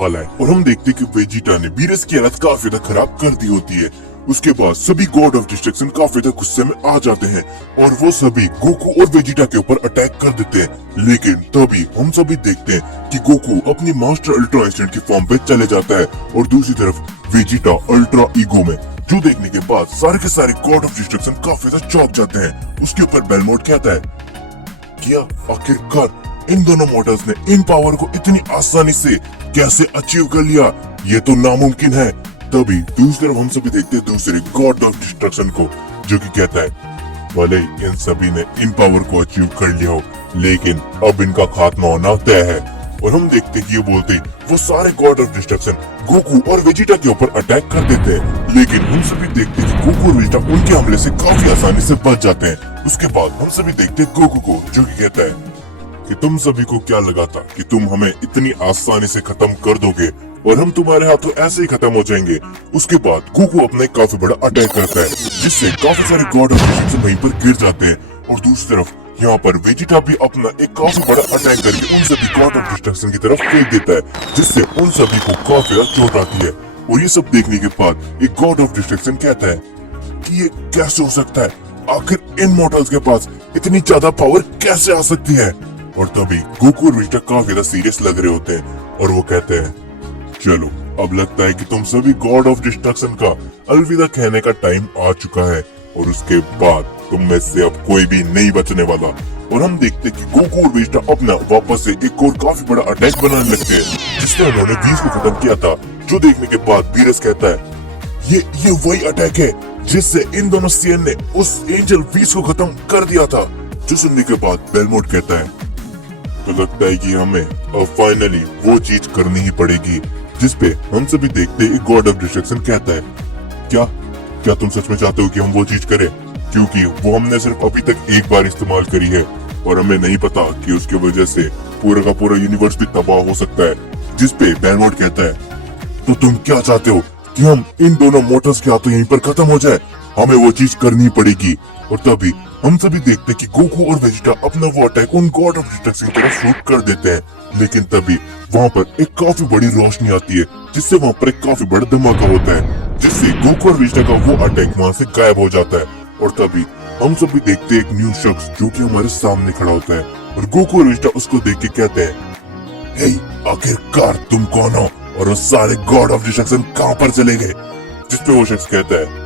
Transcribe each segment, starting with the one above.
वाला है और हम देखते हैं कि वेजिटा ने वीरस की हालत काफी ज्यादा खराब कर दी होती है। उसके बाद सभी गॉड ऑफ डिस्ट्रक्शन काफी ज्यादा गुस्से में आ जाते हैं और वो सभी गोकू और वेजिटा के ऊपर अटैक कर देते हैं। लेकिन तभी हम सभी देखते हैं कि गोकू अपनी मास्टर अल्ट्रा इंस्टेंट की फॉर्म पे चले जाता है और दूसरी तरफ वेजिटा अल्ट्रा ईगो में, जो देखने के बाद सारे के सारे गॉड ऑफ डिस्ट्रक्शन काफी ज्यादा चौंक जाते हैं। उसके ऊपर बेलमोट कहता है, क्या आखिरकार इन दोनों मॉडल्स ने इन पावर को इतनी आसानी से कैसे अचीव कर लिया, ये तो नामुमकिन है। तभी दूसरी तरफ हम सभी देखते हैं दूसरे गॉड ऑफ डिस्ट्रक्शन को, जो कि कहता है भले इन सभी ने इन पावर को अचीव कर लिया हो, लेकिन अब इनका खात्मा होना तय है। और हम देखते कि ये बोलते वो सारे गॉड ऑफ डिस्ट्रक्शन गोकू और वेजिटा के ऊपर अटैक कर देते हैं। लेकिन हम सभी देखते कि गोकू और वेजिटा उनके हमले से काफी आसानी से बच जाते हैं। उसके बाद हम सभी देखते गोकू को, जो कि कहता है कि तुम सभी को क्या लगा था कि तुम हमें इतनी आसानी से खत्म कर दोगे और हम तुम्हारे हाथों ऐसे ही खत्म हो जाएंगे। उसके बाद गोकू अपना एक काफी बड़ा अटैक करता है, जिससे काफी सारे गॉड ऑफ डिस्ट्रक्शन वहीं पर गिर जाते हैं। और दूसरी तरफ यहाँ पर वेजिटा भी अपना एक काफी बड़ा अटैक करके उन सभी गॉड ऑफ डिस्ट्रक्शन की तरफ फेंक देता है, जिससे उन सभी को काफी ज्यादा चोट आती है। और ये सब देखने के बाद एक गॉड ऑफ डिस्ट्रक्शन कहता है कि ये कैसे हो सकता है, आखिर इन मॉडल्स के पास इतनी ज्यादा पावर कैसे आ सकती है। और तभी गोकू और वेजिटा काफी ज्यादा सीरियस लग रहे होते हैं और वो कहते हैं, चलो अब लगता है कि तुम सभी गॉड ऑफ डिस्ट्रक्शन का अलविदा कहने का टाइम आ चुका है और उसके बाद तुम में से अब कोई भी नहीं बचने वाला। और हम देखते कि गोकू और वेजिटा अपना वापस से एक और काफी बड़ा अटैक बनाने लगते हैं, जिससे उन्होंने वीस को खत्म किया था। जो देखने के बाद वीरस कहता है ये वही अटैक है जिससे इन दोनों सीएन ने उस एंजल वीस को खत्म कर दिया था। जो सुनने के बाद बेलमोट कहता है, तो लगता है कि हमें अब फाइनली वो चीज करनी ही पड़ेगी जिसपे हम सभी देखते हैं। गॉड ऑफ डिस्ट्रक्शन कहता है, क्या तुम सच में चाहते हो कि हम वो चीज करें, क्योंकि वो हमने सिर्फ अभी तक एक बार इस्तेमाल करी है और हमें नहीं पता कि उसकी वजह से पूरा का पूरा यूनिवर्स भी तबाह हो सकता है। जिसपे बेलमोट कहता है, तो तुम क्या चाहते हो कि हम इन दोनों मोटर्स के हाथों यहीं पर खत्म हो जाए, हमें वो चीज करनी पड़ेगी। और तभी हम सभी देखते हैं कि गोकू और वेजिटा अपना वो अटैक उन गॉड ऑफ डिस्ट्रक्शन की तरफ शूट कर देते हैं। लेकिन तभी वहाँ पर एक काफी बड़ी रोशनी आती है, जिससे वहाँ पर एक काफी बड़ा धमाका होता है, जिससे गोकू और वेजिटा का वो अटैक वहाँ से गायब हो जाता है। और तभी हम सभी देखते हैं एक न्यू शख्स जो कि हमारे सामने खड़ा होता है और गोकू और वेजिटा उसको देख के कहते हैं, हे आखिरकार तुम कौन हो और वो सारे गॉड ऑफ डिस्ट्रक्शन कहाँ पर चले गए। जिसपे वो शख्स कहता है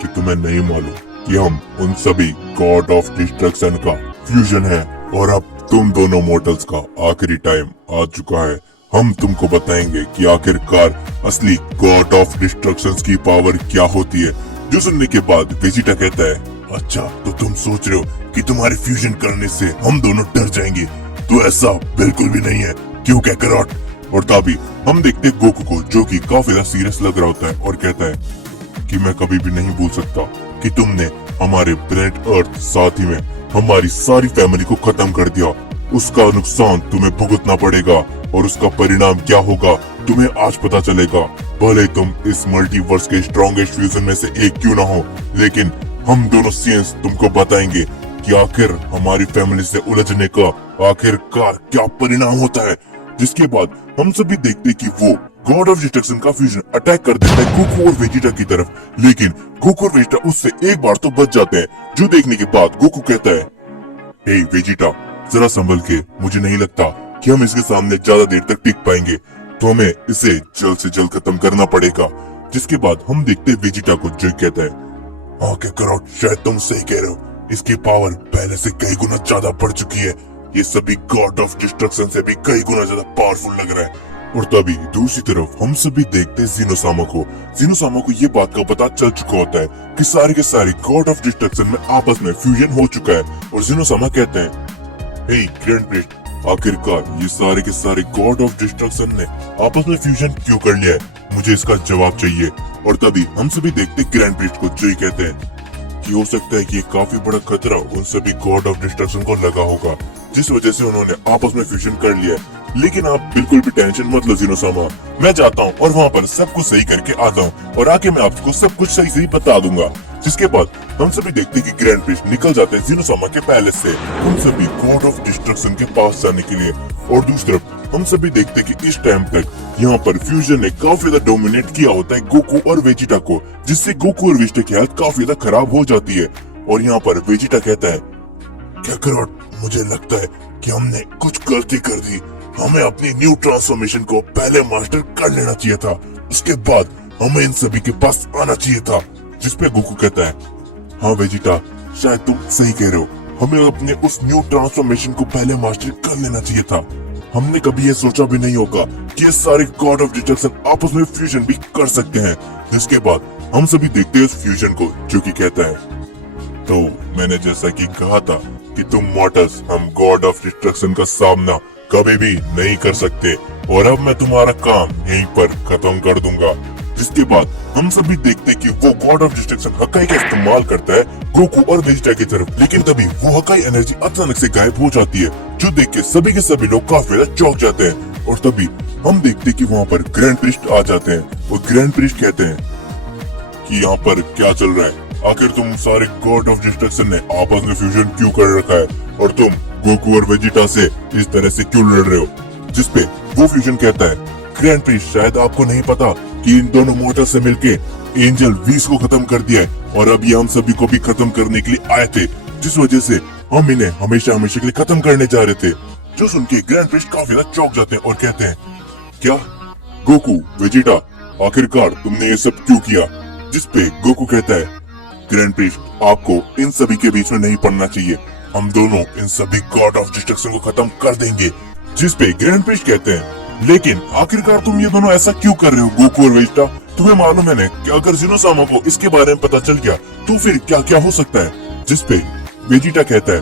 कि तुम्हें नहीं मालूम कि हम उन सभी गॉड ऑफ डिस्ट्रक्शन का फ्यूजन है और अब तुम दोनों मॉडल्स का आखिरी टाइम आ चुका है। हम तुमको बताएंगे कि आखिरकार असली गॉड ऑफ डिस्ट्रक्शन की पावर क्या होती है। जो सुनने के बाद वेजिटा कहता है, अच्छा तो तुम सोच रहे हो कि तुम्हारे फ्यूजन करने से हम दोनों डर जाएंगे, तो ऐसा बिल्कुल भी नहीं है, क्यों कैकरॉट। और तभी हम देखते गोकू को, जो कि काफी ज्यादा सीरियस लग रहा होता है और कहता है कि मैं कभी भी नहीं भूल सकता कि तुमने हमारे प्लेनेट अर्थ साथ ही में हमारी सारी फैमिली को खत्म कर दिया। उसका नुकसान तुम्हें भुगतना पड़ेगा और उसका परिणाम क्या होगा तुम्हें आज पता चलेगा। भले तुम इस मल्टीवर्स के स्ट्रॉन्गेस्ट फ्यूजन में से एक क्यों ना हो, लेकिन हम दोनों सीएंस तुमको बताएंगे कि आखिर हमारी फैमिली से उलझने का आखिरकार क्या परिणाम होता है। जिसके बाद हम सभी देखते कि वो गॉड ऑफ डिस्ट्रक्शन का फ्यूजन अटैक कर देता है गोकू और वेजिटा की तरफ, लेकिन गोकू और वेजिटा उससे एक बार तो बच जाते हैं। जो देखने के बाद गोकू कहता है, हे वेजिटा जरा संभल के, मुझे नहीं लगता कि हम इसके सामने ज्यादा देर तक टिक पाएंगे, तो हमें इसे जल्द से जल्द खत्म करना पड़ेगा। जिसके बाद हम देखते वेजिटा को, जो कहता है, हाँ कैकरॉट शायद तुम सही कह रहे हो, इसकी पावर पहले से कई गुना ज्यादा बढ़ चुकी है, ये सभी गॉड ऑफ डिस्ट्रक्शन से भी कई गुना ज्यादा पावरफुल लग रहा है। और तभी दूसरी तरफ हम सभी देखते हैं ज़ीनोसामा को ये बात का पता चल चुका होता है कि सारे के सारे गॉड ऑफ डिस्ट्रक्शन में आपस में फ्यूजन हो चुका है। और ज़ीनोसामा कहते हैं, हे ग्रैंड प्रिस्ट, आखिरकार ये सारे के सारे गॉड ऑफ डिस्ट्रक्शन ने आपस में फ्यूजन क्यों कर लिया है, मुझे इसका जवाब चाहिए। और तभी हम सभी देखते ग्रैंड प्रिस्ट को, जो कहते हैं कि हो सकता है कि ये काफी बड़ा खतरा उन सभी गॉड ऑफ डिस्ट्रक्शन को लगा होगा, जिस वजह से उन्होंने आपस में फ्यूजन कर लिया है। लेकिन आप बिल्कुल भी टेंशन मत लो जीनोसामा, मैं जाता हूँ और वहाँ पर सब कुछ सही करके आता हूँ और आके मैं आपको सब कुछ सही सही बता दूंगा। जिसके बाद हम सभी देखते हैं कि ग्रैंड प्रिस्ट निकल जाते हैं जीनोसामा के पैलेस से, हम सभी गॉड ऑफ डिस्ट्रक्शन के पास जाने के लिए। और दूसरी तरफ हम सभी देखते हैं कि इस टाइम तक यहाँ पर फ्यूजन ने काफी ज्यादा डोमिनेट किया होता है गोकू और वेजिटा को, जिससे गोकू और वेजिटा की हालत काफी ज्यादा खराब हो जाती है। और यहाँ पर वेजिटा कहता है, कैकरोट, मुझे लगता है कि हमने कुछ गलती कर दी। हमें अपनी न्यू ट्रांसफॉर्मेशन को पहले मास्टर कर लेना चाहिए था, उसके बाद हमें इन सभी के पास आना चाहिए था। जिसपे गोकू कहता है, हाँ वेजिटा, शायद तुम सही कह रहे हो, हमें अपने उस न्यू ट्रांसफॉर्मेशन को पहले मास्टर कर लेना चाहिए था। हमने कभी ये सोचा भी नहीं होगा कि ये सारे गॉड ऑफ डिस्ट्रक्शन आपस में फ्यूजन भी कर सकते हैं। जिसके बाद हम सभी देखते हैं उस फ्यूजन को, जो कि कहता है, तो मैंने जैसा कि कहा था कि तुम मॉर्टल्स, हम गॉड ऑफ डिस्ट्रक्शन का सामना कभी भी नहीं कर सकते और अब मैं तुम्हारा काम यहीं पर खत्म कर दूंगा। जिसके बाद हम सभी देखते कि वो गॉड ऑफ डिस्ट्रक्शन हकाई का इस्तेमाल करता है गोकू और वेजिटा की तरफ, लेकिन तभी वो हकाई एनर्जी अचानक से गायब हो जाती है, जो देख के सभी लोग काफी ज्यादा चौंक जाते हैं। और तभी हम देखते कि वहाँ पर ग्रैंड प्रिस्ट आ जाते हैं और ग्रैंड प्रिस्ट कहते हैं कि यहाँ पर क्या चल रहा है, आखिर तुम सारे गॉड ऑफ डिस्ट्रक्शन ने आपस में फ्यूजन क्यों कर रखा है और तुम गोकू और वेजिटा से इस तरह से क्यों लड़ रहे हो। जिसपे वो फ्यूजन कहता है, ग्रैंड प्रिस्ट, शायद आपको नहीं पता कि इन दोनों मोटर से मिलके एंजल वीस को खत्म कर दिया है और अब ये हम सभी को भी खत्म करने के लिए आए थे, जिस वजह से हम इन्हें हमेशा हमेशा के लिए खत्म करने जा रहे थे। जो सुन के ग्रैंड प्रिस्ट काफी ज्यादा चौंक जाते हैं और कहते हैं, क्या गोकू, वेजिटा, आखिरकार तुमने ये सब क्यों किया। जिसपे गोकू कहता है, ग्रैंड प्रिस्ट, आपको इन सभी के बीच में नहीं पड़ना चाहिए, हम दोनों इन सभी गॉड ऑफ डिस्ट्रक्शन को खत्म कर देंगे। जिसपे ग्रैंड प्रिस्ट कहते हैं, लेकिन आखिरकार तुम ये दोनों ऐसा क्यों कर रहे हो गोकू और वेजिटा, तुम्हें मालूम है ना कि अगर जीनोसामा को इसके बारे में पता चल गया तो फिर क्या क्या हो सकता है। जिसपे वेजिटा कहता है,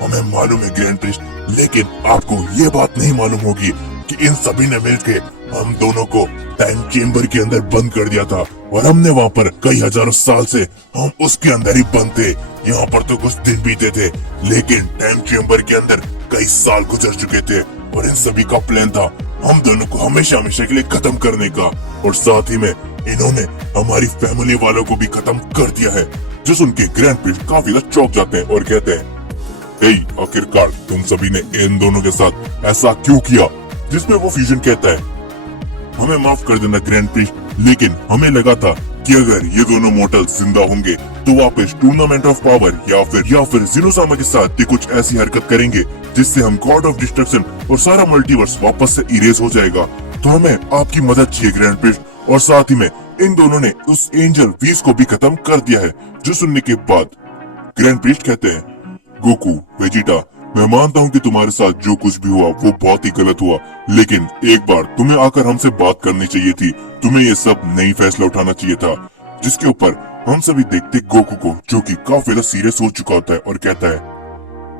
हमें मालूम है ग्रैंड प्रिस्ट, लेकिन आपको ये बात नहीं मालूम होगी कि इन सभी ने मिलके हम दोनों को टाइम चेम्बर के अंदर बंद कर दिया था और हमने वहाँ पर कई हजारों साल से हम उसके अंदर ही बंद थे। यहाँ पर तो कुछ दिन बीते थे, लेकिन टाइम चेम्बर के अंदर कई साल गुजर चुके थे और इन सभी का प्लान था हम दोनों को हमेशा हमेशा के लिए खत्म करने का। और साथ ही में इन्होंने हमारी फैमिली वालों को भी खत्म कर दिया है। जो सुन के ग्रैंड प्रिस्ट काफी ज्यादा चौंक जाते हैं और कहते हैं, हे, आखिरकार तुम सभी ने इन दोनों के साथ ऐसा क्यों किया। जिसमें वो फ्यूजन कहता है, हमें माफ कर देना ग्रैंड प्रिस्ट, लेकिन हमें लगा था कि अगर ये दोनों मोर्टल जिंदा होंगे तो वापस टूर्नामेंट ऑफ पावर या फिर जीनोसामा के साथ भी कुछ ऐसी हरकत करेंगे जिससे हम गॉड ऑफ डिस्ट्रक्शन और सारा मल्टीवर्स वापस से इरेज हो जाएगा। तो हमें आपकी मदद चाहिए ग्रैंड प्रिस्ट। और साथ ही में इन दोनों ने उस एंजल वीस को भी खत्म कर दिया है। जो सुनने के बाद ग्रैंड प्रिस्ट कहते हैं, गोकू, वेजिटा, मैं मानता हूँ कि तुम्हारे साथ जो कुछ भी हुआ वो बहुत ही गलत हुआ, लेकिन एक बार तुम्हें आकर हमसे बात करनी चाहिए थी, तुम्हें ये सब नई फैसला उठाना चाहिए था। जिसके ऊपर हम सभी देखते गोकू को, जो कि काफी ज्यादा सीरियस हो चुका होता है और कहता है,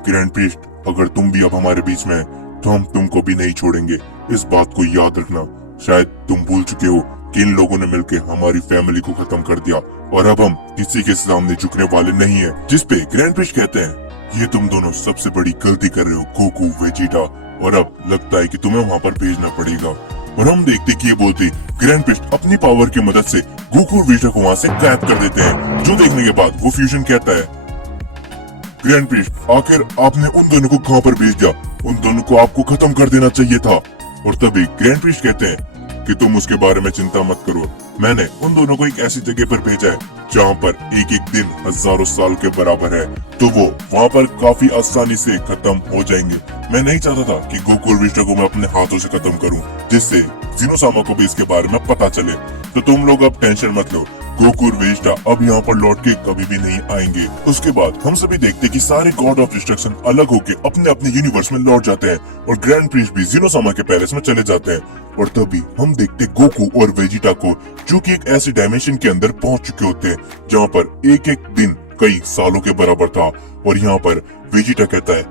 ग्रैंड प्रिस्ट, अगर तुम भी अब हमारे बीच में है तो हम तुमको भी नहीं छोड़ेंगे। इस बात को याद रखना। शायद तुम भूल चुके हो कि इन लोगों ने मिलकर हमारी फैमिली को खत्म कर दिया और अब हम किसी के सामने झुकने वाले नहीं है। जिसपे ग्रैंड प्रिस्ट कहते हैं, ये तुम दोनों सबसे बड़ी गलती कर रहे हो गोकू, वेजिटा, और अब लगता है कि तुम्हें वहाँ पर भेजना पड़ेगा। और हम देखते कि ये बोलते ग्रैंड प्रिस्ट अपनी पावर की मदद से गोकू और वेजिटा को वहाँ से गायब कर देते हैं। जो देखने के बाद वो फ्यूजन कहता है, ग्रैंड प्रिस्ट, आखिर आपने उन दोनों को कहाँ पर भेज दिया, उन दोनों को आपको खत्म कर देना चाहिए था। और तभी ग्रैंड प्रिस्ट कहते हैं कि तुम उसके बारे में चिंता मत करो, मैंने उन दोनों को एक ऐसी जगह पर भेजा है जहाँ पर एक एक दिन हजारों साल के बराबर है, तो वो वहाँ पर काफी आसानी से खत्म हो जाएंगे। मैं नहीं चाहता था कि गोकू और वेजिटा को मैं अपने हाथों से खत्म करूँ, जिससे जीनोसामा को भी इसके बारे में पता चले। तो तुम लोग अब टेंशन मत लो, गोकू और वेजिटा अब यहाँ पर लौट के कभी भी नहीं आएंगे। उसके बाद हम सभी देखते कि सारे गॉड ऑफ डिस्ट्रक्शन अलग होके अपने अपने यूनिवर्स में लौट जाते हैं और ग्रैंड प्रिस्ट भी जीनोसामा के पैलेस में चले जाते हैं। और तभी हम देखते गोकू और वेजिटा को, जो कि एक ऐसी डायमेंशन के अंदर पहुंच चुके होते हैं जहाँ पर एक एक दिन कई सालों के बराबर था। और यहाँ पर वेजिटा कहता है,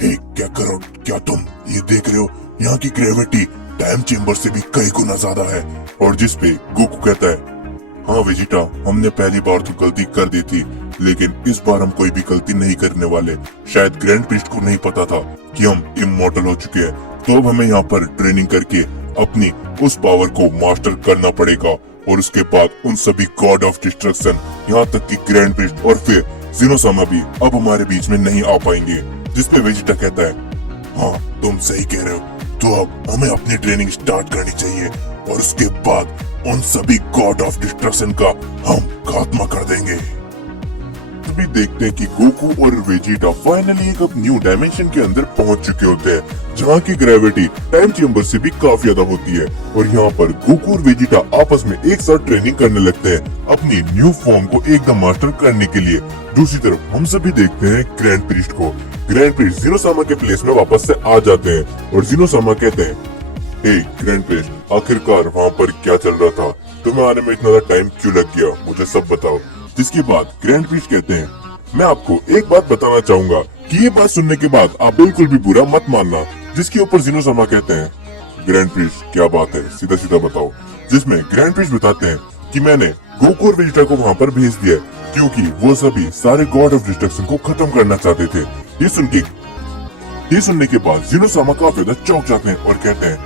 हे कैकरोट, क्या तुम ये देख रहे हो, यहाँ की ग्रेविटी टाइम चेम्बर से भी कई गुना ज्यादा है। और जिसपे गोकू कहता है, हाँ वेजिटा, हमने पहली बार तो गलती कर दी थी, लेकिन इस बार हम कोई भी गलती नहीं करने वाले। शायद ग्रैंड प्रीस्ट को नहीं पता था कि हम इमॉर्टल हो चुके हैं, तो अब हमें यहाँ पर ट्रेनिंग करके अपनी उस पावर को मास्टर करना पड़ेगा और उसके बाद उन सभी गॉड ऑफ डिस्ट्रक्शन, यहाँ तक कि ग्रैंड प्रीस्ट और फिर ज़ीनोसामा भी अब हमारे बीच में नहीं आ पाएंगे। जिसपे वेजिटा कहता है, हाँ तुम सही कह रहे हो, तो अब हमें अपनी ट्रेनिंग स्टार्ट करनी चाहिए और उसके बाद उन सभी गॉड ऑफ डिस्ट्रक्शन का हम खात्मा कर देंगे। तभी देखते हैं कि गोकू और वेजिटा फाइनली एक न्यू डायमेंशन के अंदर पहुंच चुके होते हैं, जहाँ की ग्रेविटी टाइम चेम्बर से भी काफी ज्यादा होती है। और यहाँ पर गोकू और वेजिटा आपस में एक साथ ट्रेनिंग करने लगते हैं अपनी न्यू फॉर्म को एकदम मास्टर करने के लिए। दूसरी तरफ हम सभी देखते हैं ग्रैंड प्रीस्ट को। ग्रैंड प्रीस्ट ज़ीनोसामा के प्लेस में वापस से आ जाते हैं और ज़ीनोसामा कहते हैं, हे ग्रैंड प्रीस्ट, आखिरकार वहाँ पर क्या चल रहा था? तुम्हें आने में इतना टाइम क्यों लग गया? मुझे सब बताओ। जिसके बाद ग्रैंड प्रीस्ट कहते हैं, मैं आपको एक बात बताना चाहूंगा कि ये बात सुनने के बाद आप बिल्कुल भी बुरा मत मानना। जिसके ऊपर ज़ीनोसामा कहते हैं, ग्रैंड प्रीस्ट क्या बात है, सीधा सीधा बताओ। जिसमें ग्रैंड प्रीस्ट बताते हैं कि मैंने गोकू और वेजिटा को वहाँ पर भेज दिया क्योंकि वो सभी सारे गॉड ऑफ डिस्ट्रक्शन को खत्म करना चाहते थे। ये सुनने के बाद ज़ीनोसामा काफी ज्यादा चौंक जाते हैं और कहते हैं,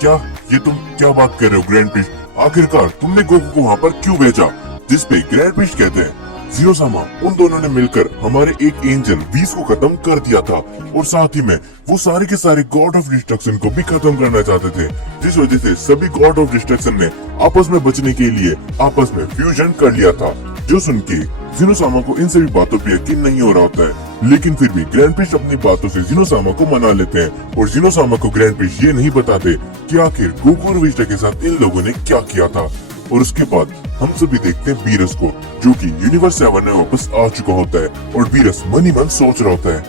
क्या ये तुम क्या बात कर रहे हो ग्रैंड प्रीस्ट? आखिरकार तुमने गोकू को वहाँ पर क्यों भेजा? जिसपे ग्रैंड प्रीस्ट कहते हैं, ज़ीनोसामा, उन दोनों ने मिलकर हमारे एक एंजल वीस को खत्म कर दिया था और साथ ही में वो सारे के सारे गॉड ऑफ डिस्ट्रक्शन को भी खत्म करना चाहते थे। जिस वजह से सभी गॉड ऑफ डिस्ट्रक्शन ने आपस में बचने के लिए आपस में फ्यूजन कर लिया था। जो सुन के ज़ीनोसामा को इन सभी बातों पे यकीन नहीं हो रहा होता है, लेकिन फिर भी ग्रैंड प्रीस्ट अपनी बातों से ज़ीनोसामा को मना लेते हैं और ज़ीनोसामा को ग्रैंड प्रीस्ट ये नहीं बताते कि आखिर गोकू और वेजिटा के साथ इन लोगों ने क्या किया था। और उसके बाद हम सभी देखते हैं बीरस को, जो कि यूनिवर्स 7 में वापस आ चुका होता है और बीरस मन ही मन सोच रहा होता है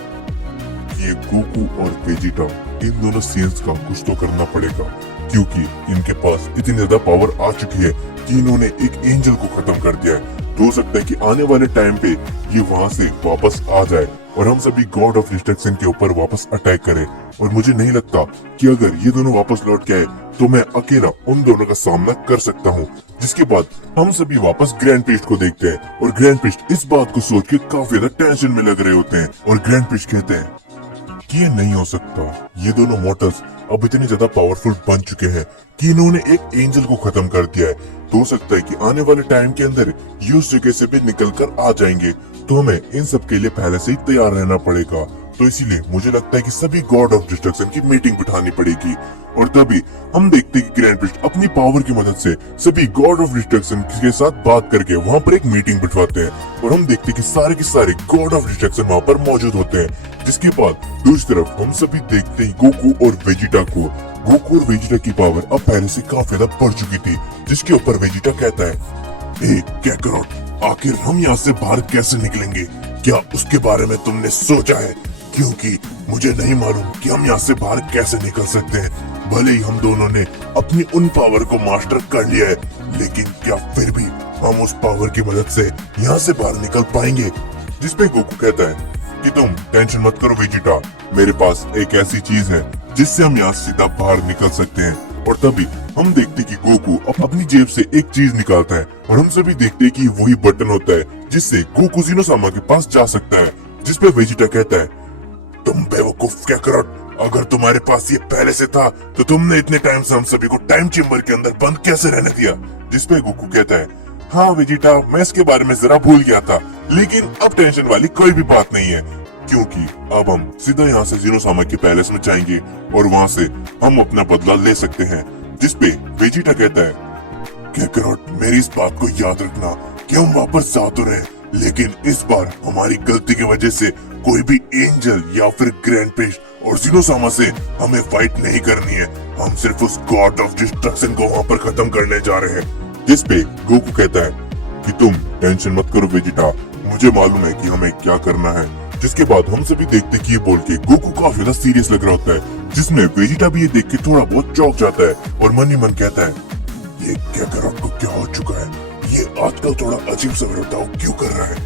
कि ये गोकू और वेजिटा, इन दोनों सेंस का कुछ तो करना पड़ेगा, क्योंकि इनके पास इतनी ज्यादा पावर आ चुकी है कि इन्होंने एक एंजल को खत्म कर दिया है। तो हो सकता है कि आने वाले टाइम पे ये वहाँ से वापस आ जाए और हम सभी गॉड ऑफ डिस्ट्रक्शन के ऊपर वापस अटैक करें। और मुझे नहीं लगता कि अगर ये दोनों वापस लौट के आए तो मैं अकेला उन दोनों का सामना कर सकता हूँ। जिसके बाद हम सभी वापस ग्रैंड प्रीस्ट को देखते हैं और ग्रैंड प्रीस्ट इस बात को सोच के काफी ज्यादा टेंशन में लग रहे होते हैं और ग्रैंड प्रीस्ट कहते हैं कि ये नहीं हो सकता, ये दोनों मॉर्टल्स अब इतने ज्यादा पावरफुल बन चुके हैं कि इन्होंने एक एंजल को खत्म कर दिया है। तो हो सकता है कि आने वाले टाइम के अंदर ये उस जगह से भी निकल कर आ जाएंगे, तो हमें इन सब के लिए पहले से ही तैयार रहना पड़ेगा। तो इसीलिए मुझे लगता है कि सभी गॉड ऑफ डिस्ट्रक्शन की मीटिंग बिठानी पड़ेगी। और तभी हम देखते हैं कि ग्रैंड प्रीस्ट अपनी पावर की मदद से सभी गॉड ऑफ डिस्ट्रक्शन के साथ बात करके वहाँ पर एक मीटिंग बिठवाते हैं और हम देखते हैं कि सारे गॉड ऑफ डिस्ट्रक्शन वहाँ पर मौजूद होते हैं। जिसके बाद दूसरी तरफ हम सभी देखते हैं गोकू और वेजिटा को। गोकू और वेजिटा की पावर अब पहले से काफी ज्यादा बढ़ चुकी थी। जिसके ऊपर वेजिटा कहता है, कैकरोट, आखिर हम यहाँ से बाहर कैसे निकलेंगे? क्या उसके बारे में तुमने सोचा है? क्योंकि मुझे नहीं मालूम कि हम यहाँ से बाहर कैसे निकल सकते हैं। भले ही हम दोनों ने अपनी उन पावर को मास्टर कर लिया है, लेकिन क्या फिर भी हम उस पावर की मदद से यहाँ से बाहर निकल पाएंगे? जिसपे गोकू कहता है कि तुम टेंशन मत करो वेजिटा, मेरे पास एक ऐसी चीज है जिससे हम यहाँ सीधा बाहर निकल सकते हैं। और तभी हम देखते कि गोकू अपनी जेब से एक चीज निकालता है और हम सभी देखते कि वही बटन होता है जिससे गोकू ज़ीनोसामा के पास जा सकता है। जिसपे वेजिटा कहता है, तुम बेवकूफ कैकरोट, अगर तुम्हारे पास ये पहले से था तो तुमने इतने टाइम से हम सभी को टाइम चेम्बर के अंदर बंद कैसे रहने दिया? जिसपे गोकू कहता है, हाँ वेजिटा, मैं इसके बारे में जरा भूल गया था, लेकिन अब टेंशन वाली कोई भी बात नहीं है, क्योंकि अब हम सीधा यहाँ से ज़ीनोसामा के पैलेस में जाएंगे और वहाँ से हम अपना बदला ले सकते हैं। जिसपे वेजिटा कहता है, कैकरोट, मेरी इस बात को याद रखना कि हम वापस जा तो रहे, लेकिन इस बार हमारी गलती की वजह से कोई भी एंजल या फिर ग्रैंड प्रीस्ट और ज़ीनोसामा से हमें फाइट नहीं करनी है। हम सिर्फ उस गॉड ऑफ डिस्ट्रक्शन को वहाँ पर खत्म करने जा रहे हैं। जिसपे गोकू कहता है कि तुम टेंशन मत करो वेजिटा, मुझे मालूम है कि हमें क्या करना है। जिसके बाद हम सभी देखते कि ये बोल के गोकू काफी ज्यादा सीरियस लग रहा होता है, जिसमें वेजिटा भी ये देख के थोड़ा बहुत चौंक जाता है और मन ही मन कहता है, ये कैकरोट को क्या हो चुका है? ये आजकल थोड़ा अजीब सा बर्ताव क्यों कर रहा है?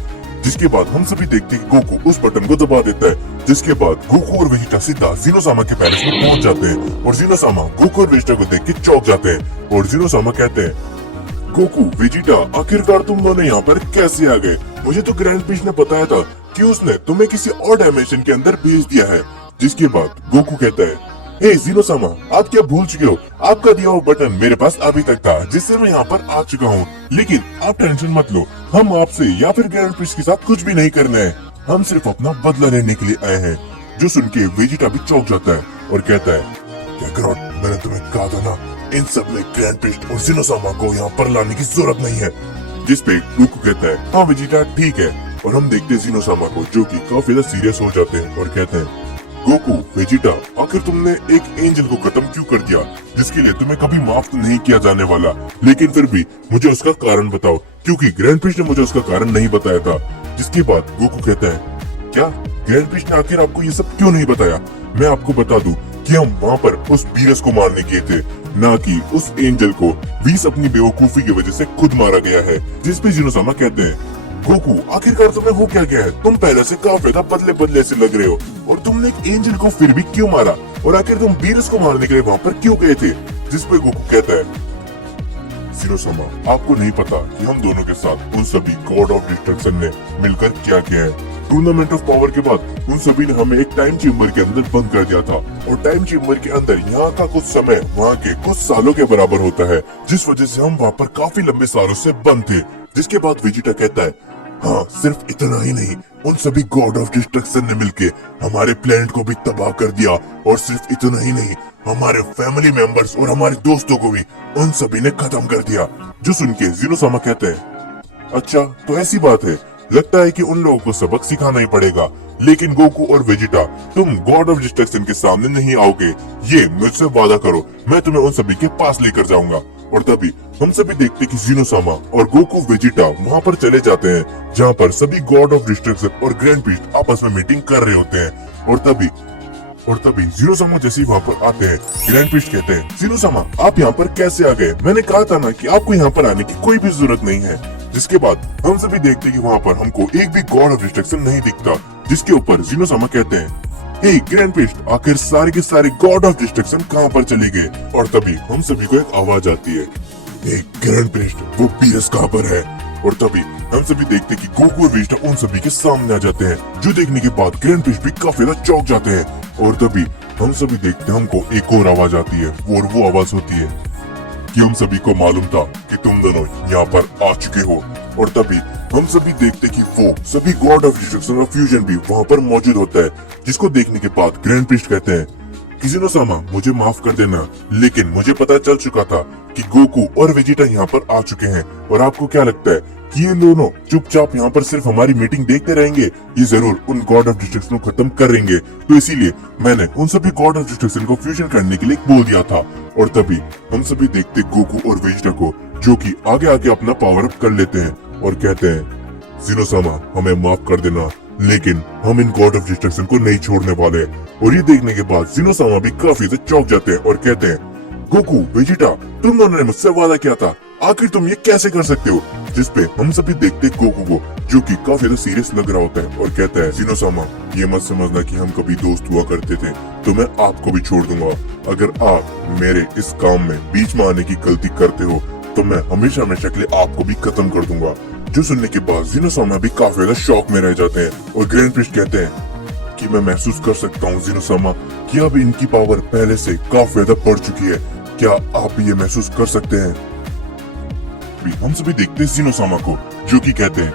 जिसके बाद हम सभी देखते कि गोकू उस बटन को दबा देता है। जिसके बाद गोकू और वेजिटा सीधा ज़ीनोसामा के पैलेस में पहुंच जाते हैं और ज़ीनोसामा गोकू और वेजिटा को देख के चौंक जाते हैं और ज़ीनोसामा कहते हैं, गोकू, वेजिटा, आखिरकार तुम दोनों यहाँ पर कैसे आ गए? मुझे तो ग्रैंड पीस ने बताया था कि उसने तुम्हें किसी और डायमेंशन के अंदर भेज दिया है। जिसके बाद गोकू कहता है, हे ज़ीनोसामा, आप क्या भूल चुके हो? आपका दिया हुआ बटन मेरे पास अभी तक था, जिससे मैं यहाँ पर आ चुका हूँ। लेकिन आप टेंशन मत लो, हम आपसे या फिर ग्रैंड पीस के साथ कुछ भी नहीं करना है। हम सिर्फ अपना बदला लेने के लिए आए हैं। जो सुन के वेजिटा भी चौंक जाता है और कहता है, कैकरॉट, मैंने तुम्हें कहा था ना, इन सब में ग्रैंड प्रिस्ट और ज़ीनोसामा को यहाँ पर लाने की जरूरत नहीं है। जिसपे गोकू कहता है, हाँ वेजिटा ठीक है। और हम देखते हैं ज़ीनोसामा को, जो कि काफी ज्यादा सीरियस हो जाते हैं और कहते हैं, गोकू, वेजिटा, आखिर तुमने एक एंजल को खत्म क्यों कर दिया, जिसके लिए तुम्हें कभी माफ तो नहीं किया जाने वाला। लेकिन फिर भी मुझे उसका कारण बताओ, क्योंकि ग्रैंड पीस ने मुझे उसका कारण नहीं बताया था। जिसके बाद गोकू कहता है, क्या ग्रैंड पीस ने आखिर आपको ये सब क्यों नहीं बताया? मैं आपको बता दूं कि हम वहाँ पर उस वीरस को मारने गए थे, ना कि उस एंजल को। वीस अपनी बेवकूफी की वजह से खुद मारा गया है। जिस पे ज़ीनोसामा कहते हैं, गोकू, आखिरकार तुम्हें हो क्या गया है? तुम पहले से काफी ज्यादा बदले बदले से लग रहे हो, और तुमने एक एंजल को फिर भी क्यों मारा? और आखिर तुम वीरस को मारने के लिए वहाँ पर क्यों गए थे? जिस पे गोकू कहता है, ज़ीनोसामा, आपको नहीं पता कि हम दोनों के साथ उन सभी गॉड ऑफ डिस्ट्रक्शन ने मिलकर क्या किया है। टूर्नामेंट ऑफ पावर के बाद उन सभी ने हमें एक टाइम चेम्बर के अंदर बंद कर दिया था, और टाइम चेम्बर के अंदर यहाँ का कुछ समय वहाँ के कुछ सालों के बराबर होता है, जिस वजह से हम वहाँ पर काफी लंबे सालों से बंद थे। जिसके बाद वेजिटा कहता है, हाँ, सिर्फ इतना ही नहीं, उन सभी गॉड ऑफ डिस्ट्रक्शन ने मिलके हमारे प्लेनेट को भी तबाह कर दिया। और सिर्फ इतना ही नहीं, हमारे फैमिली मेंबर्स और हमारे दोस्तों को भी उन सभी ने खत्म कर दिया। जो सुन के ज़ीनोसामा कहते हैं, अच्छा तो ऐसी बात है, लगता है कि उन लोगों को सबक सिखाना ही पड़ेगा। लेकिन गोकू और वेजिटा, तुम गॉड ऑफ डिस्ट्रक्शन के सामने नहीं आओगे, ये मुझसे वादा करो। मैं तुम्हें उन सभी के पास लेकर जाऊंगा। और तभी हम सभी देखते कि ज़ीनोसामा और गोकू वेजिटा वहाँ पर चले जाते हैं, जहाँ पर सभी गॉड ऑफ डिस्ट्रक्शन और ग्रैंड पीस्ट आपस में मीटिंग कर रहे होते हैं। और तभी ज़ीनोसामा जैसे ही वहाँ पर आते हैं, ग्रैंड पीस्ट कहते हैं, ज़ीनोसामा, आप यहाँ पर कैसे आ गए? मैंने कहा था ना कि आपको यहाँ पर आने की कोई भी जरूरत नहीं है। जिसके बाद हम सभी देखते कि वहाँ पर हमको एक भी गॉड ऑफ डिस्ट्रक्शन नहीं दिखता। जिसके ऊपर ज़ीनोसामा कहते हैं, हे ग्रैंड पीस्ट, आखिर सारे के सारे गॉड ऑफ डिस्ट्रक्शन कहाँ पर चले गए? और तभी हम सभी को एक आवाज आती है, हे ग्रैंड प्रिस्ट, वो बीरस कहाँ पर है? और तभी हम सभी देखते कि गोकू और वेजिटा उन सभी के सामने आ जाते हैं। जो देखने के बाद ग्रैंड पीस्ट भी काफी ज्यादा चौंक जाते हैं। और तभी हम सभी देखते हैं हमको एक और आवाज आती है, और वो आवाज होती है कि हम सभी को मालूम था कि तुम दोनों यहाँ पर आ चुके हो। और तभी हम सभी देखते कि वो सभी गॉड ऑफ डिस्ट्रक्शन और फ्यूजन भी वहाँ पर मौजूद होता है। जिसको देखने के बाद ग्रैंड प्रिस्ट कहते हैं, ज़ीनोसामा, मुझे माफ कर देना, लेकिन मुझे पता चल चुका था कि गोकू और वेजिटा यहाँ पर आ चुके हैं। और आपको क्या लगता है कि ये दोनों चुपचाप यहाँ पर सिर्फ हमारी मीटिंग देखते रहेंगे? ये जरूर उन गॉड ऑफ डिस्ट्रक्शन को खत्म करेंगे। तो इसीलिए मैंने उन सभी गॉड ऑफ डिस्ट्रक्शन को फ्यूजन करने के लिए बोल दिया था। और तभी हम सभी देखते गोकू और वेजिटा को, जो कि आगे आगे अपना पावर अप कर लेते हैं और कहते हैं, ज़ीनोसामा, हमें माफ कर देना, लेकिन हम इन गॉड ऑफ डिस्ट्रक्शन को नहीं छोड़ने वाले। और ये देखने के बाद ज़ीनोसामा भी काफी से चौंक जाते हैं और कहते हैं, गोकू, वेजिटा, तुम दोनों ने मुझसे वादा किया था, आखिर तुम ये कैसे कर सकते हो? जिसपे हम सभी देखते गोकू को, जो कि काफी सीरियस लग रहा होता है और कहता है, ज़ीनोसामा, ये मत समझना कि हम कभी दोस्त हुआ करते थे, तो मैं आपको भी छोड़ दूंगा। अगर आप मेरे इस काम में बीच में आने की गलती करते हो, तो मैं हमेशा हमेशा के लिए आपको भी खत्म कर दूंगा। जो सुनने के बाद ज़ीनोसामा भी काफी ज्यादा शॉक में रह जाते हैं। और ग्रैंड प्रिस्ट कहते हैं कि मैं महसूस कर सकता हूँ ज़ीनोसामा कि अब इनकी पावर पहले से काफी ज्यादा बढ़ चुकी है। क्या आप ये महसूस कर सकते हैं? हम सभी देखते हैं ज़ीनोसामा को, जो कि कहते हैं,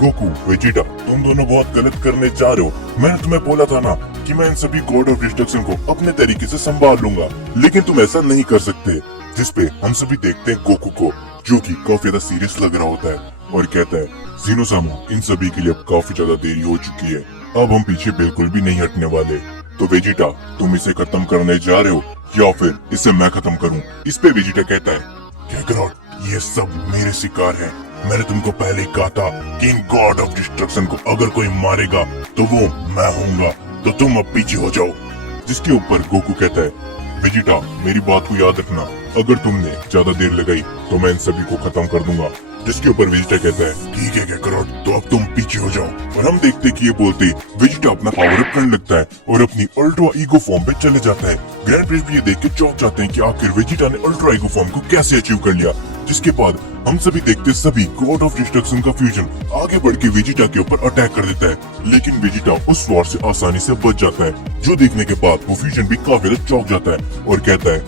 गोकू, वेजिटा, तुम दोनों बहुत गलत करने जा रहे हो। मैंने तुम्हें बोला था ना कि मैं इन सभी गॉड ऑफ डिस्ट्रक्शन को अपने तरीके से संभाल लूंगा, लेकिन तुम ऐसा नहीं कर सकते। जिसपे हम सभी देखते हैं गोकू को, जो कि काफी ज्यादा सीरियस लग रहा होता है और कहता है, ज़ीनोसामा, इन सभी के लिए अब काफी ज्यादा देरी हो चुकी है, अब हम पीछे बिल्कुल भी नहीं हटने वाले। तो वेजिटा, तुम इसे खत्म करने जा रहे हो या फिर इसे मैं खत्म करूं? इस पे वेजिटा कहता है, कैकरॉट, ये सब मेरे शिकार हैं। मैंने तुमको पहले ही कहा था कि इन गॉड ऑफ डिस्ट्रक्शन को अगर कोई मारेगा तो वो मैं होऊंगा, तो तुम अब पीछे हो जाओ। जिसके ऊपर गोकू कहता है, वेजिटा, मेरी बात को याद रखना, अगर तुमने ज्यादा देर लगाई तो मैं इन सभी को खत्म कर दूंगा। जिसके ऊपर वेजिटा कहता है, ठीक है कैकरॉट, तो अब तुम पीछे हो जाओ। और हम देखते कि ये बोलते वेजिटा अपना पावर अप करने लगता है और अपनी अल्ट्रा ईगो फॉर्म पे चले जाता है। ग्रैंड प्रिस्ट भी ये देख के चौंक जाते हैं कि आखिर वेजिटा ने अल्ट्रा ईगो फॉर्म को कैसे अचीव कर लिया। जिसके बाद हम सभी देखते सभी गॉड ऑफ डिस्ट्रक्शन का फ्यूजन आगे बढ़ के वेजिटा के ऊपर अटैक कर देता है, लेकिन वेजिटा उस वार से आसानी से बच जाता है। जो देखने के बाद वो फ्यूजन भी काफी ज्यादा चौंक जाता है और कहता है,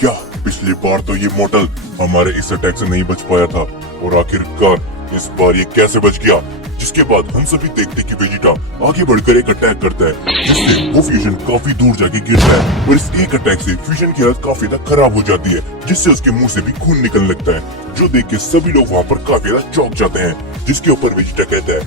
क्या पिछली बार तो ये मॉडल हमारे इस अटैक से नहीं बच पाया था और आखिरकार इस बार ये कैसे बच गया। जिसके बाद हम सभी देखते कि वेजिटा आगे बढ़कर एक अटैक करता है, जिससे वो फ्यूजन काफी दूर जाके गिरता है और इस एक अटैक से फ्यूजन की हालत काफी ज्यादा खराब हो जाती है, जिससे उसके मुंह से भी खून निकलने लगता है। जो देख के सभी लोग वहाँ पर काफी ज्यादा चौंक जाते हैं। जिसके ऊपर वेजिटा कहता है,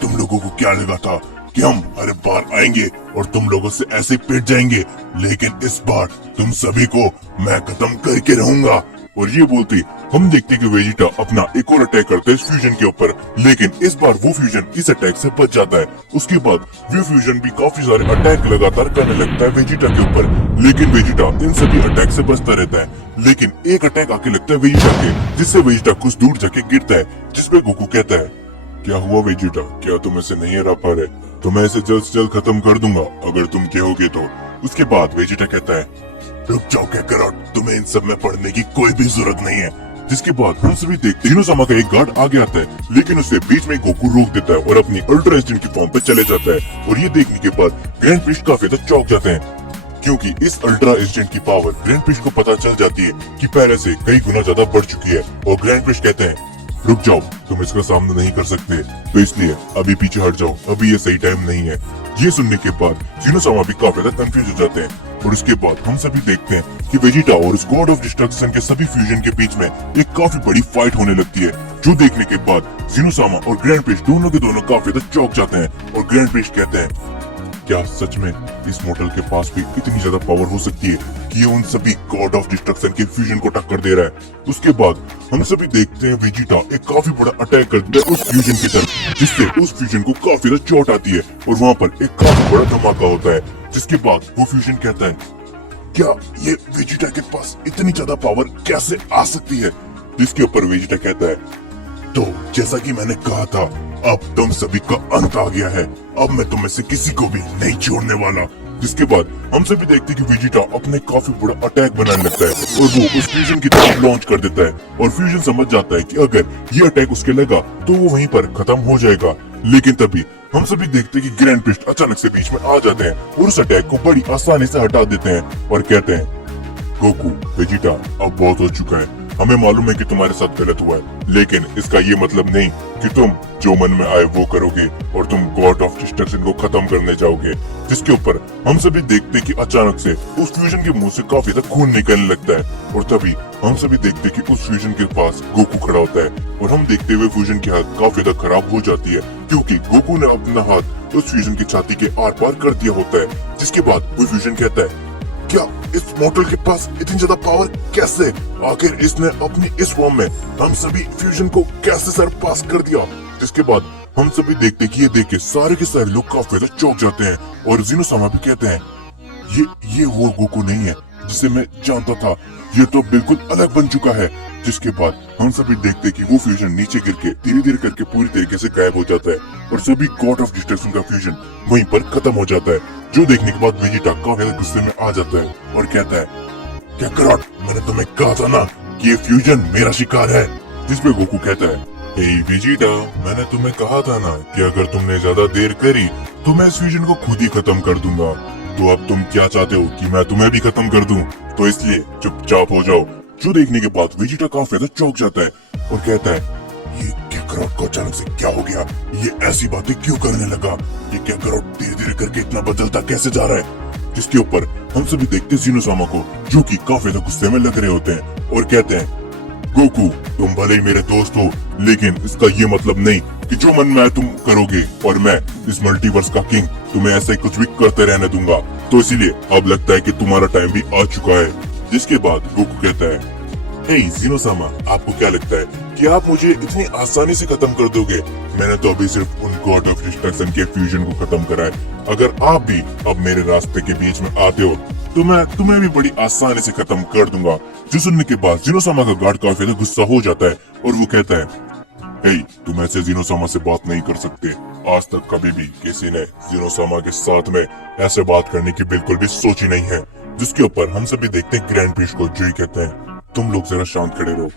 तुम लोगों को क्या लगा था कि हम हर बार आएंगे और तुम लोगों से ऐसे पिट जाएंगे, लेकिन इस बार तुम सभी को मैं खत्म करके रहूंगा। और ये बोलते हम देखते कि वेजिटा अपना एक और अटैक करता है इस फ्यूजन के ऊपर, लेकिन इस बार वो फ्यूजन इस अटैक से बच जाता है। उसके बाद वो फ्यूजन भी काफी सारे अटैक लगातार करने लगता है वेजिटा के ऊपर, लेकिन वेजिटा इन सभी अटैक से बचता रहता है। लेकिन एक अटैक आके लगता है वेजिटा के, जिससे वेजिटा कुछ दूर जाके गिरता है, जिसपे गोकू कहता है, क्या हुआ वेजिटा, क्या तुम इसे नहीं हरा पा रहे? तो मैं इसे जल्द से जल्द खत्म कर दूंगा अगर तुम कहोगे तो। उसके बाद वेजिटा कहता है, रुक जाओ कैकरॉट, तुम्हें इन सब में पढ़ने की कोई भी जरूरत नहीं है। जिसके बाद हम सभी देखते हैं जिनोसामा का एक गार्ड आगे आता है, लेकिन उसे बीच में गोकू रोक देता है और अपनी अल्ट्रा इंस्टेंट की फॉर्म पे चले जाता है। और ये देखने के बाद ग्रैंड प्रिस्ट काफी ज्यादा चौंक जाते हैं, क्योंकि इस अल्ट्रा इंस्टेंट की पावर ग्रैंड प्रिस्ट को पता चल जाती है कि पहले से कई गुना ज्यादा बढ़ चुकी है। और ग्रैंड प्रिस्ट कहते हैं, रुक जाओ, तुम इसका सामना नहीं कर सकते, तो इसलिए अभी पीछे हट जाओ, अभी ये सही टाइम नहीं है। ये सुनने के बाद जिनोसामा भी काफी ज्यादा कंफ्यूज हो जाते हैं। और उसके बाद हम सभी देखते हैं कि वेजिटा और उस गॉड ऑफ डिस्ट्रक्शन के सभी फ्यूजन के बीच में एक काफी बड़ी फाइट होने लगती है। जो देखने के बाद जिनोसामा और ग्रैंड प्रिस्ट दोनों के दोनों काफी ज्यादा चौंक जाते हैं। और ग्रैंड प्रिस्ट कहते हैं, क्या सच में इस मॉडल के पास भी इतनी ज्यादा पावर हो सकती है कि ये उन सभी गॉड ऑफ डिस्ट्रक्शन के फ्यूजन को टक्कर दे रहा है? उसके बाद हम सभी देखते हैं वेजिटा एक काफी बड़ा अटैक करता है उस फ्यूजन की तरफ, जिससे उस फ्यूजन को काफी ज्यादा चोट आती है और वहाँ पर एक काफी बड़ा धमाका होता है। जिसके बाद वो फ्यूजन कहता है, क्या ये वेजिटा के पास इतनी ज्यादा पावर कैसे आ सकती है? जिसके ऊपर वेजिटा कहता है, तो जैसा कि मैंने कहा था, अब तुम सभी का अंत आ गया है। अब मैं तुम में से किसी को भी नहीं छोड़ने वाला। जिसके बाद हम सभी देखते हैं कि वेजिटा अपने काफी बड़ा अटैक बनाने लगता है और वो उस फ्यूजन की तरफ लॉन्च कर देता है। और फ्यूजन समझ जाता है कि अगर ये अटैक उसके लगा तो वो वहीं पर खत्म हो जाएगा। लेकिन तभी हम सभी देखते हैं कि ग्रैंड प्रिस्ट अचानक से बीच में आ जाते हैं और उस अटैक को बड़ी आसानी से हटा देते हैं और कहते हैं, गोकू, वेजिटा, अब बहुत हो चुका है। हमें मालूम है कि तुम्हारे साथ गलत हुआ है, लेकिन इसका ये मतलब नहीं कि तुम जो मन में आए वो करोगे और तुम गॉड ऑफ डिस्ट्रक्शन को खत्म करने जाओगे। जिसके ऊपर हम सभी देखते हैं कि अचानक से उस फ्यूजन के मुंह से काफी ज्यादा खून निकलने लगता है। और तभी हम सभी देखते हैं कि उस फ्यूजन के पास गोकू खड़ा होता है और हम देखते हुए फ्यूजन की हालत काफी ज्यादा खराब हो जाती है, क्योंकि गोकू ने अपना हाथ उस फ्यूजन की छाती के आर पार कर दिया होता है। जिसके बाद वो फ्यूजन कहता है, क्या इस मॉडल के पास इतनी ज्यादा पावर कैसे? आखिर इसने अपनी इस फॉर्म में हम सभी फ्यूजन को कैसे सरपास कर दिया? जिसके बाद हम सभी देखते कि ये देख के सारे के सारे लोग काफी ज्यादा चौंक जाते हैं। और जिनोसामा भी कहते हैं, ये वो गोकू नहीं है जिसे मैं जानता था, ये तो बिल्कुल अलग बन चुका है। जिसके बाद हम सभी देखते कि वो फ्यूजन नीचे गिर के धीरे धीरे करके पूरी तरीके से गायब हो जाता है और सभी गॉड ऑफ डिस्ट्रक्शन का फ्यूजन वहीं पर खत्म हो जाता है। जो देखने के बाद वेजिटा काफी ज्यादा गुस्से में आ जाता है और कहता है, कैकरॉट, मैंने तुम्हें कहा था ना कि ये फ्यूजन मेरा शिकार है। जिसपे गोकू कहता है, हे वेजिटा, मैंने तुम्हें कहा था ना कि अगर तुमने ज्यादा देर करी तो मैं इस फ्यूजन को खुद ही खत्म कर दूंगा। तो अब तुम क्या चाहते हो कि मैं तुम्हें भी खत्म कर दूं? तो इसलिए चुपचाप हो जाओ। जो देखने के बाद वेजिटा काफी ज्यादा चौंक जाता है और कहता है, ये कैकरॉट को अचानक से क्या हो गया? ये ऐसी बातें क्यों करने लगा? ये कैकरॉट धीरे धीरे करके इतना बदलता कैसे जा रहा है? जिसके ऊपर हम सभी देखते जिनोसामा को, जो कि काफी ज्यादा गुस्से में लग रहे होते हैं और कहते हैं, गोकू, तुम भले ही मेरे दोस्त हो, लेकिन इसका ये मतलब नहीं कि जो मन में आए तुम करोगे और मैं इस मल्टीवर्स का किंग तुम्हें ऐसे कुछ भी करते रहने दूंगा। तो इसीलिए अब लगता है कि तुम्हारा टाइम भी आ चुका है। जिसके बाद गोकू कहता है, हे जिनोसामा, आपको क्या लगता है कि आप मुझे इतनी आसानी से खत्म कर दोगे? मैंने तो अभी सिर्फ उन गॉड ऑफ डिस्ट्रक्शन के फ्यूजन को खत्म करा है। अगर आप भी अब मेरे रास्ते के बीच में आते हो तो मैं तुम्हें भी बड़ी आसानी से खत्म कर दूंगा। जो सुनने के बाद जिनोसामा का गार्ड काफी ज्यादा गुस्सा हो जाता है और वो कहता है, हे, तुम ऐसे जिनोसामा से बात नहीं कर सकते। आज तक कभी भी किसी ने जिनोसामा के साथ में ऐसे बात करने की बिल्कुल भी सोची नहीं है। जिसके ऊपर हम सभी देखते हैं ग्रैंड प्रिस्ट को, जो ही कहते हैं, तुम लोग जरा शांत खड़े रहो।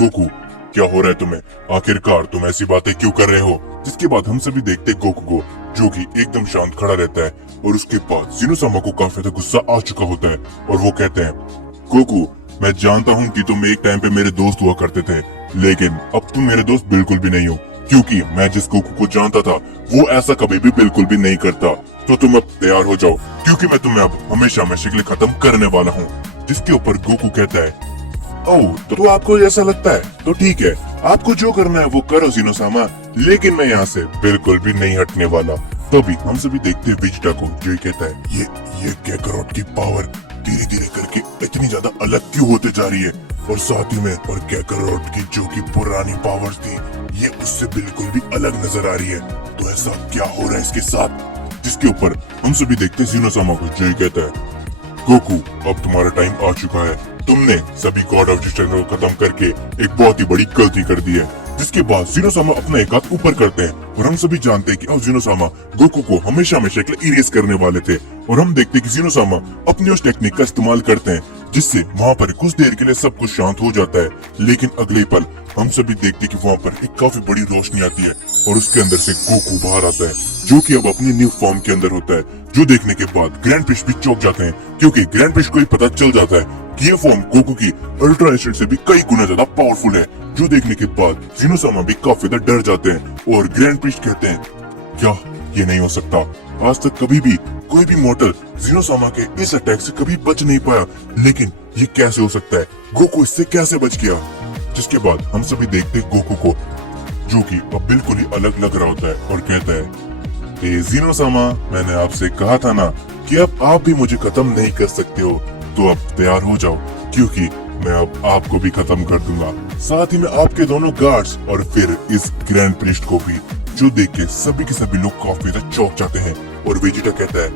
गोकू क्या हो रहा है तुम्हें? आखिरकार तुम ऐसी बातें क्यों कर रहे हो? जिसके बाद हम सभी देखते हैं गोकू को, जो कि एकदम शांत खड़ा रहता है और उसके बाद जिनोसामा को काफी ज्यादा गुस्सा आ चुका होता है और वो कहते हैं, गोकू मैं जानता हूँ कि तुम एक टाइम पे मेरे दोस्त हुआ करते थे, लेकिन अब तुम मेरे दोस्त बिल्कुल भी नहीं हो, क्योंकि मैं जिस गोकू को जानता था वो ऐसा कभी भी बिल्कुल भी नहीं करता। तो तुम अब तैयार हो जाओ, क्योंकि मैं तुम्हें अब हमेशा हमेशा के लिए खत्म करने वाला हूँ। जिसके ऊपर गोकू कहता है, ओह तो आपको ऐसा लगता है, तो ठीक है, आपको जो करना है वो करो जिनोसामा, लेकिन मैं यहाँ से बिल्कुल भी नहीं हटने वाला। तभी हम सभी देखते हैं वेजिटा को, जो कहता है, ये कैकरोट की पावर धीरे धीरे करके इतनी ज्यादा अलग क्यों होते जा रही है, और साथ ही में और कैकरोट की जो की पुरानी पावर्स थी ये उससे बिल्कुल भी अलग नजर आ रही है। तो ऐसा क्या हो रहा है इसके साथ? जिसके ऊपर हम सभी देखते हैं जिनोसामा को, जो कहता है, गोकू अब तुम्हारा टाइम आ चुका है, तुमने सभी गॉड ऑफ डिस्ट्रक्शन को खत्म करके एक बहुत ही बड़ी गलती कर दी है। जिसके बाद जिनोसामा अपना एक हाथ ऊपर करते हैं और हम सभी जानते हैं कि अब जिनोसामा गोकू को हमेशा हमेशा के लिए इरेज करने वाले थे, और हम देखते हैं कि जिनोसामा अपनी उस टेक्निक का इस्तेमाल करते हैं जिससे वहाँ पर कुछ देर के लिए सब कुछ शांत हो जाता है। लेकिन अगले पल हम सभी देखते हैं कि वहाँ पर एक काफी बड़ी रोशनी आती है और उसके अंदर से गोकू बाहर आता है, जो कि अब अपनी न्यू फॉर्म के अंदर होता है। जो देखने के बाद ग्रैंड फिश भी चौंक जाते हैं, क्योंकि ग्रैंड फिश को ही पता चल जाता है कि ये फॉर्म गोकू की अल्ट्रा इंस्टेंट से भी कई गुना ज्यादा पावरफुल है। जो देखने के बाद जिनोसामा भी काफी ज्यादा डर जाते हैं और ग्रैंड फिश कहते हैं, क्या ये नहीं हो सकता? आज तक कभी भी कोई भी मॉर्टल जिनोसामा के इस अटैक से कभी बच नहीं पाया, लेकिन ये कैसे हो सकता है? गोकू इससे कैसे बच गया? जिसके बाद हम सभी देखते हैं गोकू को, जो कि अब बिल्कुल ही अलग लग रहा होता है और कहता है, ए जिनोसामा, मैंने आपसे कहा था ना कि अब आप भी मुझे खत्म नहीं कर सकते हो, तो अब तैयार हो जाओ, क्योंकि मैं अब आपको भी खत्म कर दूंगा, साथ ही में आपके दोनों गार्ड्स और फिर इस ग्रैंड प्रीस्ट को भी। जो देख के सभी लोग काफी ज्यादा चौंक जाते हैं और वेजिटा कहता है,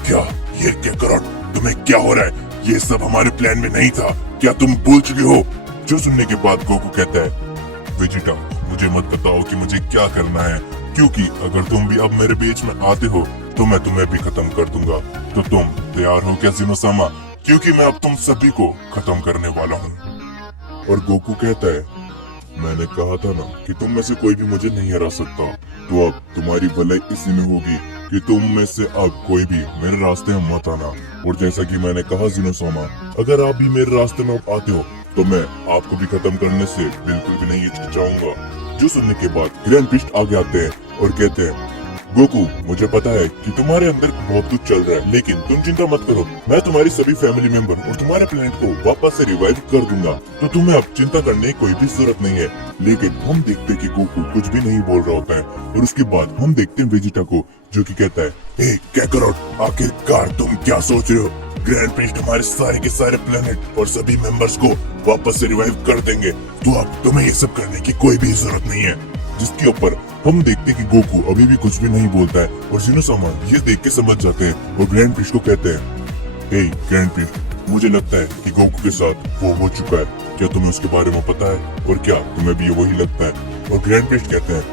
क्या ये कैकरोट, तुम्हें क्या हो रहा है? ये सब हमारे प्लान में नहीं था, क्या तुम भूल चुके हो? जो सुनने के बाद गोकू कहता है, वेजिटा मुझे मत बताओ कि मुझे क्या करना है, क्योंकि अगर तुम भी अब मेरे बीच में आते हो तो मैं तुम्हें भी खत्म कर दूंगा। तो तुम तैयार हो क्या जिनोसामा? क्योंकि मैं अब तुम सभी को खत्म करने वाला हूँ। और गोकू कहता है, मैंने कहा था ना कि तुम में से कोई भी मुझे नहीं हरा सकता, तो अब तुम्हारी भलाई इसी में होगी कि तुम में से अब कोई भी मेरे रास्ते में मत आना। और जैसा कि मैंने कहा जिनोसामा, अगर आप भी मेरे रास्ते में आते हो तो मैं आपको भी खत्म करने से बिल्कुल भी नहीं हिचकिचाऊंगा। जो सुनने के बाद ग्रैंड प्रीस्ट आगे आते हैं और कहते हैं, गोकू मुझे पता है कि तुम्हारे अंदर बहुत कुछ चल रहा है, लेकिन तुम चिंता मत करो, मैं तुम्हारी सभी फैमिली मेंबर और तुम्हारे प्लेनेट को वापस से रिवाइव कर दूंगा, तो तुम्हें अब चिंता करने की कोई भी जरूरत नहीं है। लेकिन हम देखते हैं कि गोकू कुछ भी नहीं बोल रहा होता है और उसके बाद हम देखते हैं वेजिटा को, जो कि कहता है, हे कैकरोट, आखिरकार तुम क्या सोच रहे हो? ग्रैंड प्रीस्ट हमारे सारे के सारे प्लेनेट और सभी मेंबर्स को वापस से रिवाइव कर देंगे, तो अब तुम्हें ये सब करने की कोई भी जरूरत नहीं है। जिसके ऊपर हम देखते हैं कि गोकू अभी भी कुछ भी नहीं बोलता है और जिनोसामा ये देख के समझ जाते हैं और ग्रैंड प्रीस्ट को कहते हैं, हे ग्रैंड प्रीस्ट, मुझे लगता है कि गोकू के साथ वो हो चुका है, क्या तुम्हें उसके बारे में पता है? और क्या तुम्हें भी वही लगता है? और ग्रैंड प्रीस्ट कहते हैं,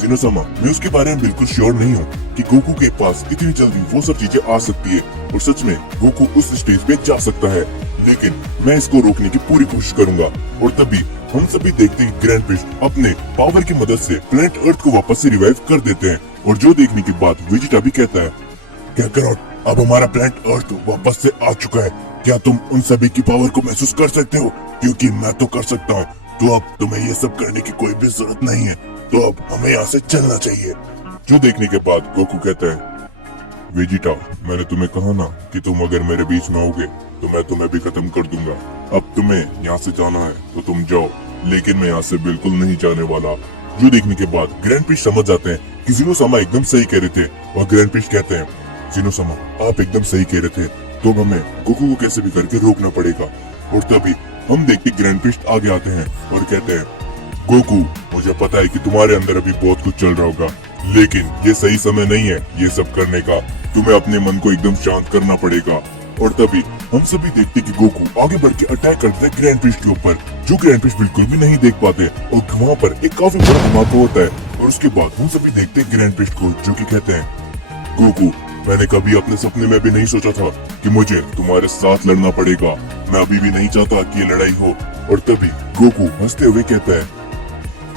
जिनोसामा, मैं उसके बारे में बिल्कुल श्योर नहीं हूँ कि गोकू के पास इतनी जल्दी वो सब चीजें आ सकती है, और सच में गोकू उस स्टेज पे जा सकता है, लेकिन मैं इसको रोकने की पूरी कोशिश करूंगा। और तभी हम सभी देखते हैं ग्रैंड प्रीस्ट अपने पावर की मदद से प्लेनेट अर्थ को वापस से रिवाइव कर देते हैं। और जो देखने के बाद वेजिटा भी कहता है, कैकरोट, अब हमारा प्लेनेट अर्थ वापस से आ चुका है, क्या तुम उन सभी की पावर को महसूस कर सकते हो? क्योंकि मैं तो कर सकता हूँ, तो अब तुम्हें ये सब करने की कोई भी जरूरत नहीं है, तो अब हमें यहाँ से चलना चाहिए। जो देखने के बाद गोकू कहता है, वेजिटा, मैंने तुम्हें कहा ना कि तुम अगर मेरे बीच में होगे तो मैं तुम्हें भी खत्म कर दूंगा। अब तुम्हें यहाँ से जाना है तो तुम जाओ, लेकिन मैं यहाँ से बिल्कुल नहीं जाने वाला। जो देखने के बाद ग्रैंड प्रीस्ट समझ जाते हैं कि जिनोसामा एकदम सही कह रहे थे, और ग्रैंड प्रीस्ट कहते हैं, जिनोसामा, आप एकदम सही कह रहे थे, तो हमें गोकू को कैसे भी करके रोकना पड़ेगा। और तभी हम देखते ग्रैंड प्रीस्ट आगे आते हैं और कहते हैं, गोकू, मुझे पता है कि तुम्हारे अंदर अभी बहुत कुछ चल रहा होगा, लेकिन ये सही समय नहीं है ये सब करने का, तुम्हें अपने मन को एकदम शांत करना पड़ेगा। और तभी हम सभी देखते कि गोकू आगे बढ़ के अटैक करते हैं ग्रैंड प्रीस्ट के ऊपर, जो ग्रैंड प्रीस्ट बिल्कुल भी नहीं देख पाते, और वहाँ पर एक काफी बड़ा धमाका होता है। और उसके बाद हम सभी देखते हैं ग्रैंड प्रीस्ट को, जो कि कहते हैं, गोकू, मैंने कभी अपने सपने में भी नहीं सोचा था कि मुझे तुम्हारे साथ लड़ना पड़ेगा। मैं अभी भी नहीं चाहता कि ये लड़ाई हो। और तभी गोकू हंसते हुए कहता है,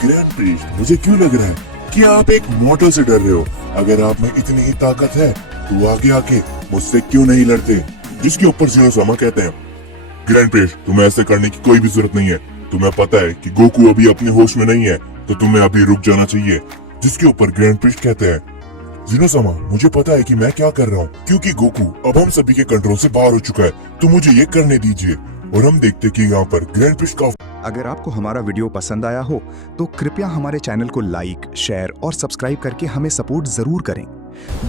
ग्रैंड प्रीस्ट, मुझे क्यों लग रहा है कि आप एक मॉडल से डर रहे हो। अगर आप में इतनी ही ताकत है तो आगे आके मुझसे क्यों नहीं लड़ते। जिसके ऊपर ज़ीनोसामा कहते हैं, ग्रैंड प्रीस्ट, तुम्हें ऐसे करने की कोई भी जरूरत नहीं है। तुम्हें पता है कि गोकू अभी अपने होश में नहीं है, तो तुम्हें अभी रुक जाना चाहिए। जिसके ऊपर ग्रैंड प्रीस्ट कहते हैं, ज़ीनोसामा, मुझे पता है कि मैं क्या कर रहा हूँ, क्योंकि गोकू अब हम सभी के कंट्रोल से बाहर हो चुका है, तो मुझे ये करने दीजिए। और हम देखते कि यहाँ पर ग्रैंड प्रीस्ट का अगर आपको हमारा वीडियो पसंद आया हो तो कृपया हमारे चैनल को लाइक, शेयर और सब्सक्राइब करके हमें सपोर्ट जरूर करें।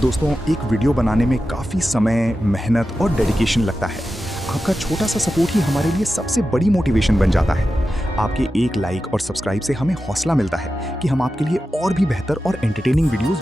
दोस्तों, एक वीडियो बनाने में काफ़ी समय, मेहनत और डेडिकेशन लगता है। आपका छोटा सा सपोर्ट ही हमारे लिए सबसे बड़ी मोटिवेशन बन जाता है। आपके एक लाइक और सब्सक्राइब से हमें हौसला मिलता है कि हम आपके लिए और भी बेहतर और एंटरटेनिंग वीडियोस